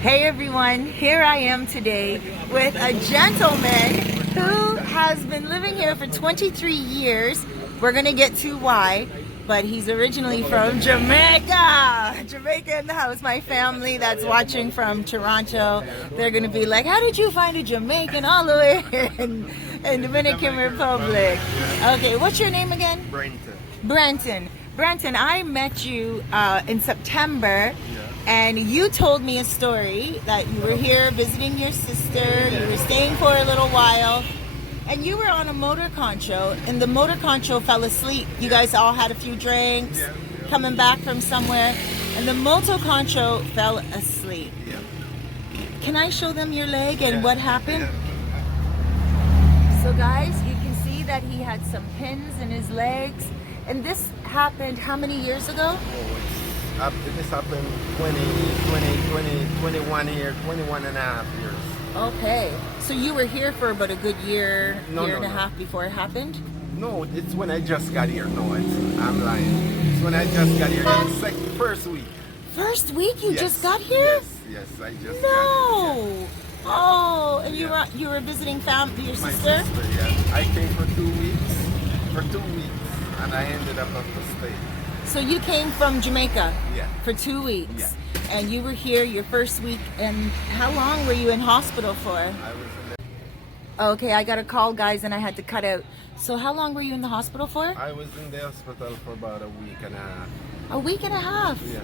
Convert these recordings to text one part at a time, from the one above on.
Hey everyone, here I am today with a gentleman who has been living here for 23 years. We're gonna get to why, but he's originally from Jamaica. Jamaica in the house. My family that's watching from Toronto, they're gonna be like, how did you find a Jamaican all the way in Dominican Republic? Okay, what's your name again? Brenton. Brenton, I met you in September, and you told me a story that you were here visiting your sister, you were staying for a little while, and you were on a motor concho, and the motor concho fell asleep. You guys all had a few drinks, coming back from somewhere, and the motor concho fell asleep. Can I show them your leg and what happened? So guys, you can see that he had some pins in his legs. And this happened how many years ago? This happened 21 and a half years. Okay. So you were here for about a good year, year and a half before it happened? No, it's when I just got here. No, I'm lying. It's when I just got here. First week. First week you just got here? Yes, I just got here. No! Oh, and you were visiting your My sister? sister, yeah. I came for 2 weeks. And I ended up at the state. So you came from Jamaica for 2 weeks. Yeah. And you were here your first week, and how long were you in hospital for? I was in Okay, I got a call, guys, and I had to cut out. So how long were you in the hospital for? I was in the hospital for about a week and a half. A week and a half? Yeah.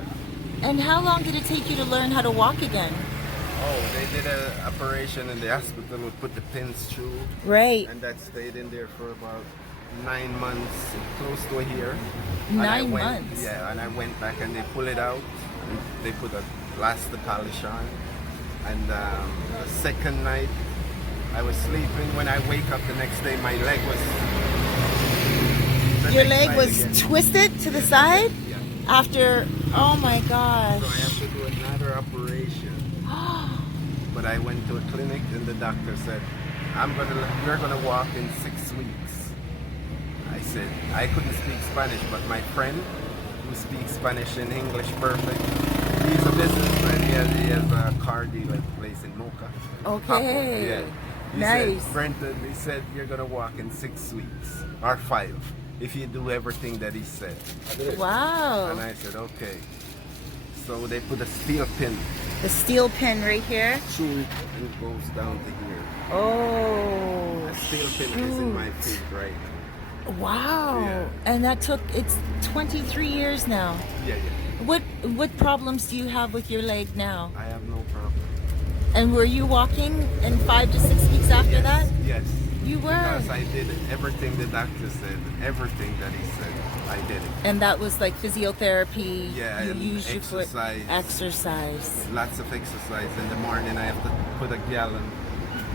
And how long did it take you to learn how to walk again? Oh, they did an operation in the hospital. We put the pins through. Right. And that stayed in there for about 9 months, close to a year. 9 months? Yeah, and I went back and they pull it out. And they put a plaster polish on. And the second night, I was sleeping. When I wake up the next day, my leg was... Your leg was twisted to the side? Yeah. After, oh my gosh. So I have to do another operation. But I went to a clinic and the doctor said, you're gonna walk in 6 weeks. I said, I couldn't speak Spanish, but my friend who speaks Spanish and English perfect, he's a businessman. He has a car dealer place in Mocha. Okay. Yeah. He Nice. said, Brenton, he said, you're gonna walk in 6 weeks, or 5, if you do everything that he said. Wow. And I said, okay. So they put a steel pin The steel pin right here. through it and it goes down to here. Oh. The steel pin is in my feet, right? Wow. Yeah. And that it's 23 years now. Yeah. What problems do you have with your leg now? I have no problem. And were you walking in 5 to 6 weeks after that? Yes. You were. Because I did everything the doctor said, everything that he said, I did it. And that was like physiotherapy. Yeah, You and used your foot. Exercise. Lots of exercise. In the morning, I have to put a gallon,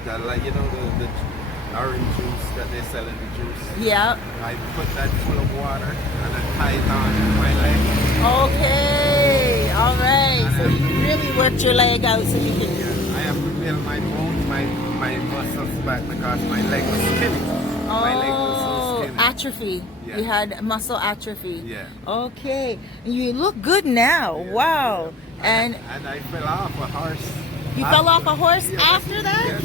the orange juice that they sell in the juice. Yeah. I put that full of water and I tie it on my leg. Okay. All right. So you really worked your leg out so you could. I have to build my bones, my muscles back because my leg was skinny. My leg was so skinny. Atrophy. Yeah. You had muscle atrophy. Yeah. Okay. You look good now. Yeah, wow. yeah. And I fell off a horse. you fell off a horse Yeah, after that? Yeah,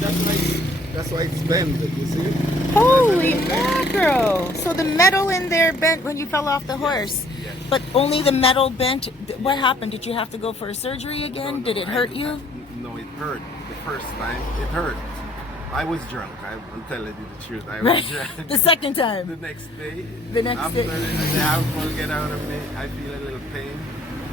that's why it's bent, you see? Holy mackerel! So the metal in there bent when you fell off the horse. Yes. But only the metal bent. What happened? Did you have to go for a surgery again? No, Did it hurt you? No, it hurt. The first time, it hurt. I was drunk. I'm telling you the truth. I was Right. drunk. The second The time. next day, After the alcohol get out of me, I feel a little pain.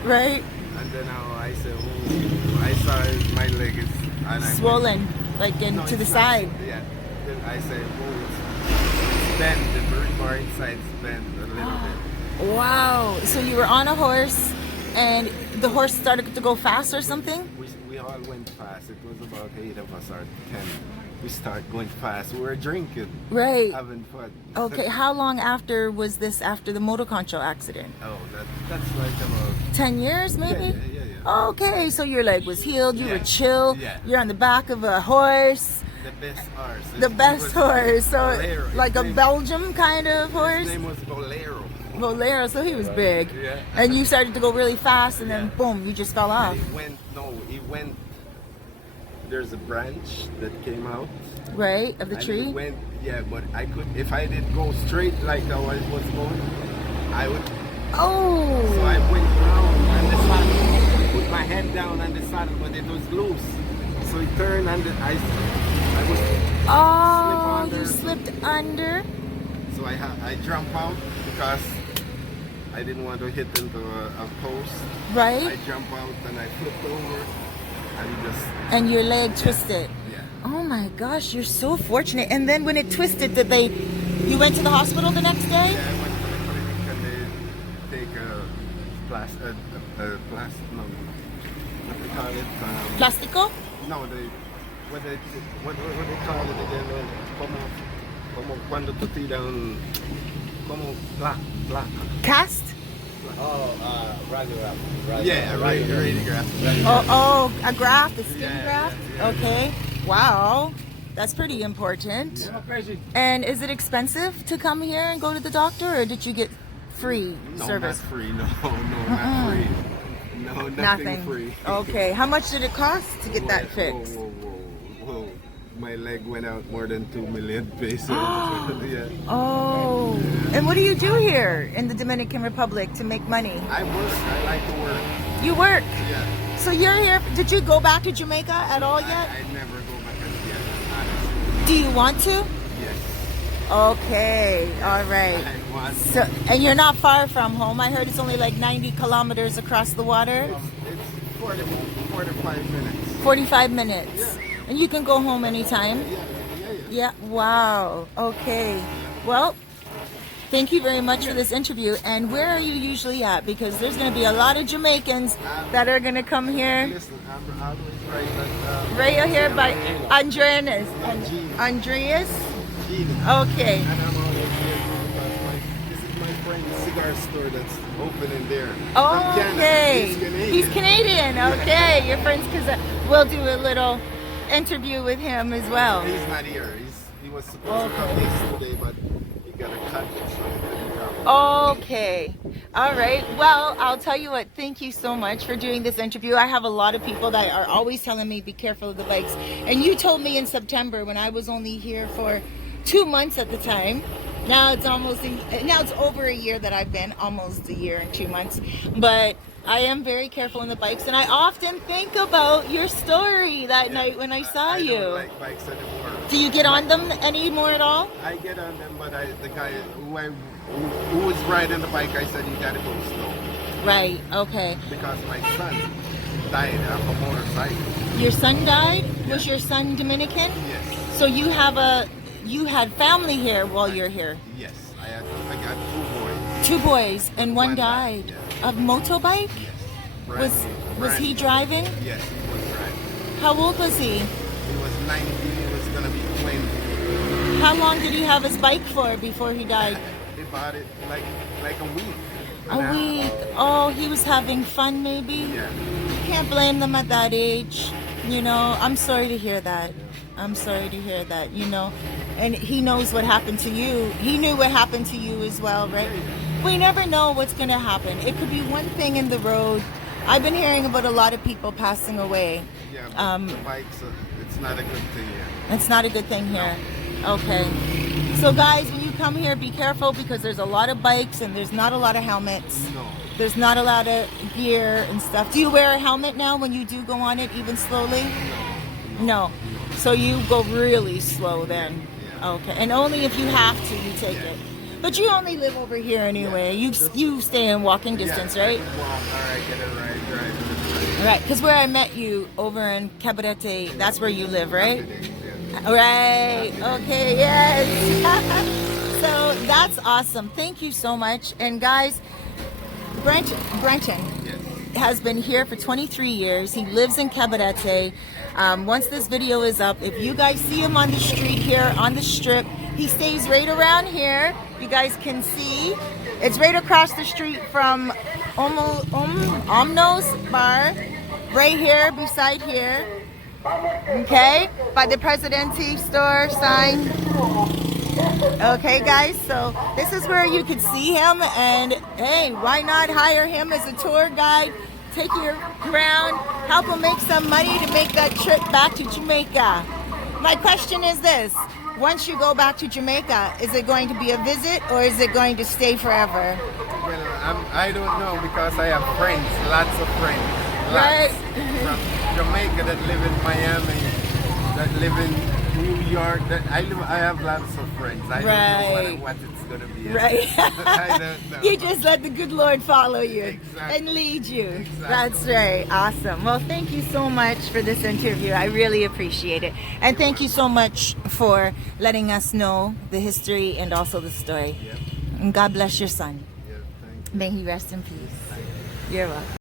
Right? And then I said, oh, I saw my leg is... And Swollen, like No, to the it's not- side. Yeah. Then I said, oh, it's bent. The vertebra inside is bent a little bit. Wow. So you were on a horse and the horse started to go fast or something? We all went fast. It was about 8 of us or 10. We started going fast. We were drinking. Right. Having fun. Okay, how long after was this after the motor concho accident? Oh, that's like about... 10 years maybe? Yeah. Okay, so your leg was healed, you were Yeah. chill, Yeah. you're on the back of a horse, The best horse. the best horse, so Bolero. like a Belgium kind of horse? His name was Bolero. Bolero, so he was big. Yeah. And you started to go really fast and then Yeah. boom, you just fell off. He went there's a branch that came out. Right, of the And tree? it went, yeah, but I could, if I did go straight like how I was going, I would. Oh! So I went round and the saddle, put my head down on the saddle, but it was loose. So it turned and I was Oh, slip under. you slipped under? So I jumped out because I didn't want to hit into a post. I Right? jumped out and I flipped over and just, And your leg twisted. yeah. Oh my gosh, you're so fortunate. And then when it twisted, you went to the hospital the next day? Yeah, I went to the clinic and they take no, what they call it? Plastico? No, what they call it again? Como cuando tú tiran, como placa. Cast? Radiograph. Yeah, radiograph. Oh, a graft, a skin Yeah, graft? yeah. Okay. Wow. That's pretty important. Yeah. Crazy. And is it expensive to come here and go to the doctor, or did you get free No, service? not free. No, not free. No, nothing free. Okay. How much did it cost to get that fixed? Whoa. My leg went out more than 2 million pesos. Yeah. Oh. And what do you do here in the Dominican Republic to make money? I work. I like to work. You work. Yeah. So you're here. Did you go back to Jamaica at all yet? I never go back yet, honestly. Do you want to? Yes. Okay. All right. I want. So, and you're not far from home. I heard it's only like 90 kilometers across the water. It's 45 minutes. 45 minutes. Yeah. And you can go home anytime. Yeah. Yeah. Wow. Okay. Well, thank you very much for this interview. And where are you usually at? Because there's going to be a lot of Jamaicans that are going to come here. Listen, I'm always right at Right here by Andreas. Andreas? Okay. And I'm always here because this is my friend's cigar store that's opening there. From Canada. Okay. He's He's Canadian. Okay. Your friend's, because we'll do a little interview with him as well. He's not here. He was supposed to come yesterday, but he got a cut, so he couldn't come. Okay. All right. Well, I'll tell you what. Thank you so much for doing this interview. I have a lot of people that are always telling me be careful of the bikes. And you told me in September when I was only here for 2 months at the time. Now it's over a year that I've been, almost a year and 2 months. But I am very careful on the bikes, and I often think about your story that night when I saw you. I don't like bikes anymore. Do you get on them anymore at all? I get on them, but the guy who was riding the bike, I said, you gotta go slow. Right. Okay. Because my son died off a motorcycle. Your son died? Yeah. Was your son Dominican? Yes. So you had family here while you're here. Yes. I got 2 boys. 2 boys and one One died. died, Of motorbike? Yes. Was he driving? Yes, he was driving. How old was he? He was 19, he was gonna be 20. How long did he have his bike for before he died? He bought it like a week. A week. Oh, he was having fun maybe? Yeah. You can't blame them at that age. You know, I'm sorry to hear that. I'm sorry to hear that, you know. And he knows what happened to you. He knew what happened to you as well, right? We never know what's going to happen. It could be one thing in the road. I've been hearing about a lot of people passing away. Yeah, but the bikes, it's not a good thing here. It's not a good thing here. Okay. So guys, when you come here, be careful because there's a lot of bikes and there's not a lot of helmets. No. There's not a lot of gear and stuff. Do you wear a helmet now when you do go on it, even slowly? No. So you go really slow then? Yeah. Okay. And only if you have to, you take it. But you only live over here anyway. You stay in walking distance, Yeah, I right? can walk, or I get a ride, drive. Right. Because where I met you over in Cabarete, that's where you live, right? Yeah. Right. Okay. Yes. So that's awesome. Thank you so much. And guys, Brenton has been here for 23 years. He lives in Cabarete. Once this video is up, if you guys see him on the street here, on the strip, he stays right around here. You guys can see. It's right across the street from Omno's Bar. Right here, beside here. Okay? By the Presidente store sign. Okay, guys, so this is where you could see him, and hey, why not hire him as a tour guide, take you around, help him make some money to make that trip back to Jamaica. My question is this: once you go back to Jamaica, is it going to be a visit or is it going to stay forever? Well, I don't know because I have friends, lots of friends, Right. from Jamaica that live in Miami, that live in New York. I have lots of friends. I don't know what it's gonna be. Right. I don't know. You just let the good Lord follow you Exactly. and lead you. Exactly. That's right. Awesome. Well, thank you so much for this interview. I really appreciate it. And thank you so much for letting us know the history and also the story. Yeah. And God bless your son. Yeah, thank you. May he rest in peace. You're welcome.